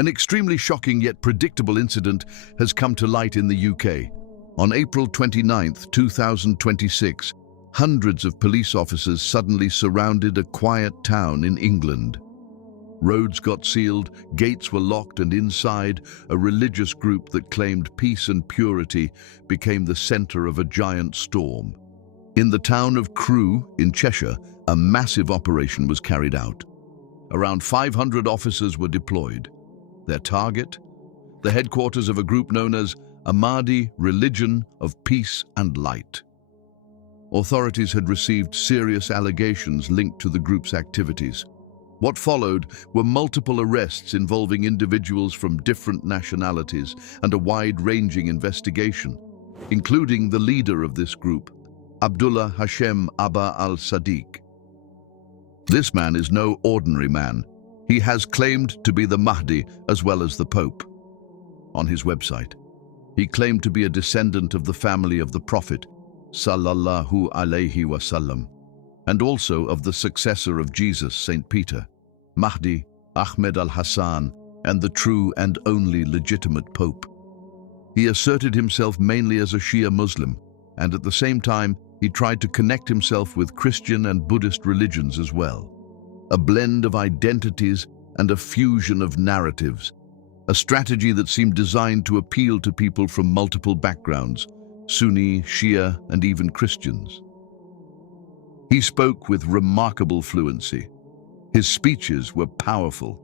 An extremely shocking yet predictable incident has come to light in the UK. On April 29, 2026, hundreds of police officers suddenly surrounded a quiet town in England. Roads got sealed, gates were locked, and inside, a religious group that claimed peace and purity became the center of a giant storm. In the town of Crewe in Cheshire, a massive operation was carried out. Around 500 officers were deployed. Their target? The headquarters of a group known as Mahdi, Religion of Peace and Light. Authorities had received serious allegations linked to the group's activities. What followed were multiple arrests involving individuals from different nationalities and a wide-ranging investigation, including the leader of this group, Abdullah Hashem Abba al-Sadiq. This man is no ordinary man. He has claimed to be the Mahdi as well as the Pope. On his website, he claimed to be a descendant of the family of the Prophet, sallallahu alaihi wasallam, and also of the successor of Jesus, Saint Peter, Mahdi, Ahmed al-Hassan, and the true and only legitimate Pope. He asserted himself mainly as a Shia Muslim, and at the same time, he tried to connect himself with Christian and Buddhist religions as well. A blend of identities and a fusion of narratives, a strategy that seemed designed to appeal to people from multiple backgrounds, Sunni, Shia, and even Christians. He spoke with remarkable fluency. His speeches were powerful.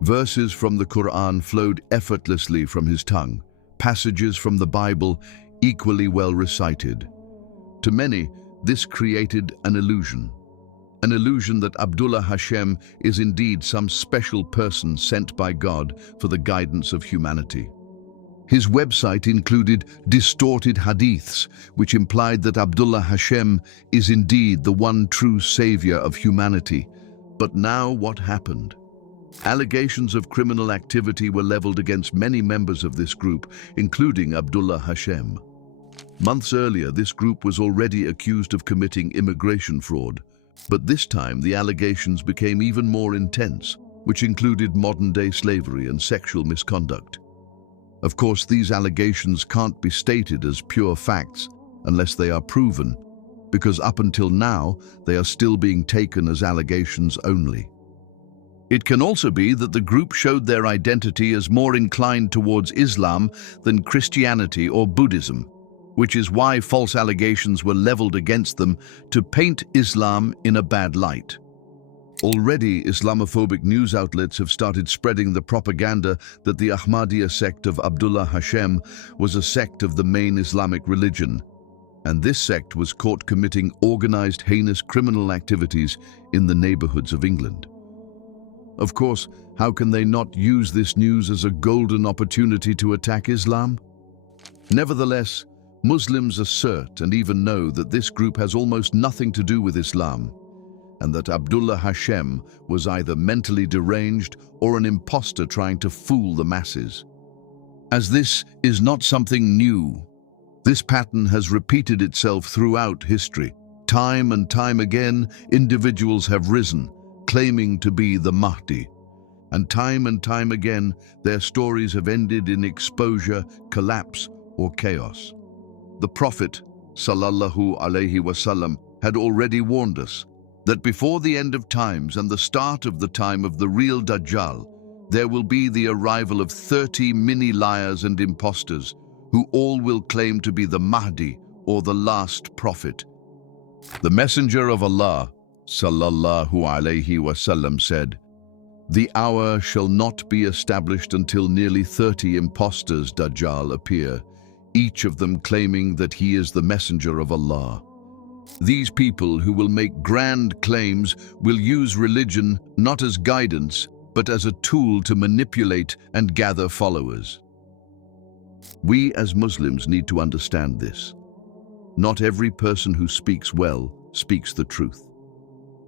Verses from the Quran flowed effortlessly from his tongue, passages from the Bible equally well recited. To many, this created an illusion that Abdullah Hashem is indeed some special person sent by God for the guidance of humanity. His website included distorted hadiths, which implied that Abdullah Hashem is indeed the one true savior of humanity. But now what happened? Allegations of criminal activity were leveled against many members of this group, including Abdullah Hashem. Months earlier, this group was already accused of committing immigration fraud, but this time the allegations became even more intense, which included modern-day slavery and sexual misconduct. Of course, these allegations can't be stated as pure facts unless they are proven, because up until now, they are still being taken as allegations only. It can also be that the group showed their identity as more inclined towards Islam than Christianity or Buddhism, which is why false allegations were leveled against them to paint Islam in a bad light. Already, Islamophobic news outlets have started spreading the propaganda that the Ahmadiyya sect of Abdullah Hashem was a sect of the main Islamic religion, and this sect was caught committing organized, heinous criminal activities in the neighborhoods of England. Of course, how can they not use this news as a golden opportunity to attack Islam? Nevertheless, Muslims assert and even know that this group has almost nothing to do with Islam, and that Abdullah Hashem was either mentally deranged or an impostor trying to fool the masses. As this is not something new, this pattern has repeated itself throughout history. Time and time again, individuals have risen, claiming to be the Mahdi, and time again, their stories have ended in exposure, collapse, or chaos. The Prophet, sallallahu alaihi wasallam, had already warned us that before the end of times and the start of the time of the real dajjal, there will be the arrival of 30 mini-liars and impostors who all will claim to be the Mahdi or the last prophet. The Messenger of Allah, sallallahu alaihi wasallam, said, "The hour shall not be established until nearly 30 impostors dajjal appear, each of them claiming that he is the messenger of Allah. These people who will make grand claims will use religion not as guidance, but as a tool to manipulate and gather followers." We as Muslims need to understand this. Not every person who speaks well speaks the truth.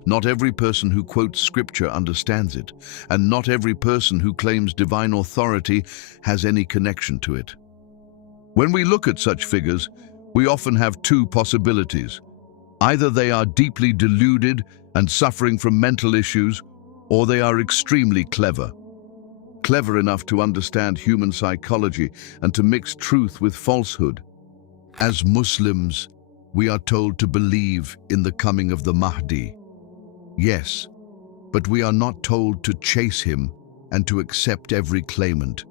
Not every person who quotes scripture understands it, and not every person who claims divine authority has any connection to it. When we look at such figures, we often have two possibilities. Either they are deeply deluded and suffering from mental issues, or they are extremely clever. clever enough to understand human psychology and to mix truth with falsehood. As Muslims, we are told to believe in the coming of the Mahdi. Yes, but we are not told to chase him and to accept every claimant.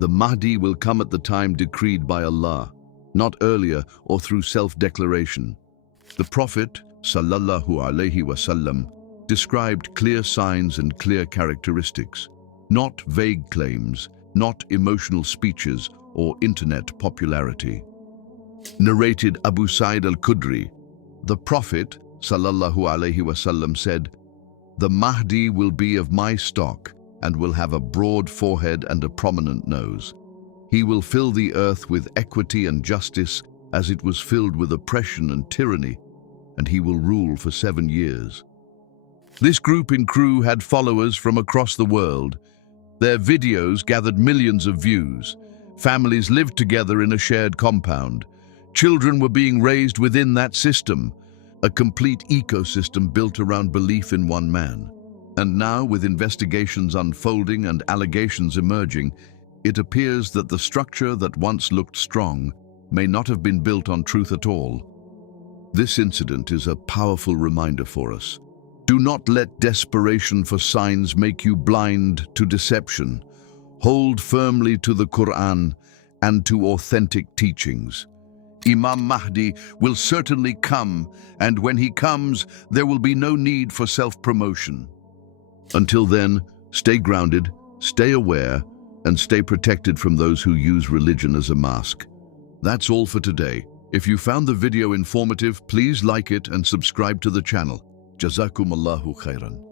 The Mahdi will come at the time decreed by Allah, not earlier or through self-declaration. The Prophet, sallallahu alaihi wasallam, described clear signs and clear characteristics, not vague claims, not emotional speeches or internet popularity. Narrated Abu Sa'id al-Khudri, the Prophet, sallallahu alaihi wasallam, said, "The Mahdi will be of my stock and will have a broad forehead and a prominent nose. He will fill the earth with equity and justice as it was filled with oppression and tyranny, and he will rule for 7 years." This group in Crewe had followers from across the world. Their videos gathered millions of views. Families lived together in a shared compound. Children were being raised within that system, a complete ecosystem built around belief in one man. And now, with investigations unfolding and allegations emerging, it appears that the structure that once looked strong may not have been built on truth at all. This incident is a powerful reminder for us. Do not let desperation for signs make you blind to deception. Hold firmly to the Quran and to authentic teachings. Imam Mahdi will certainly come, and when he comes, there will be no need for self-promotion. Until then, stay grounded, stay aware, and stay protected from those who use religion as a mask. That's all for today. If you found the video informative, please like it and subscribe to the channel. Jazakumullahu khairan.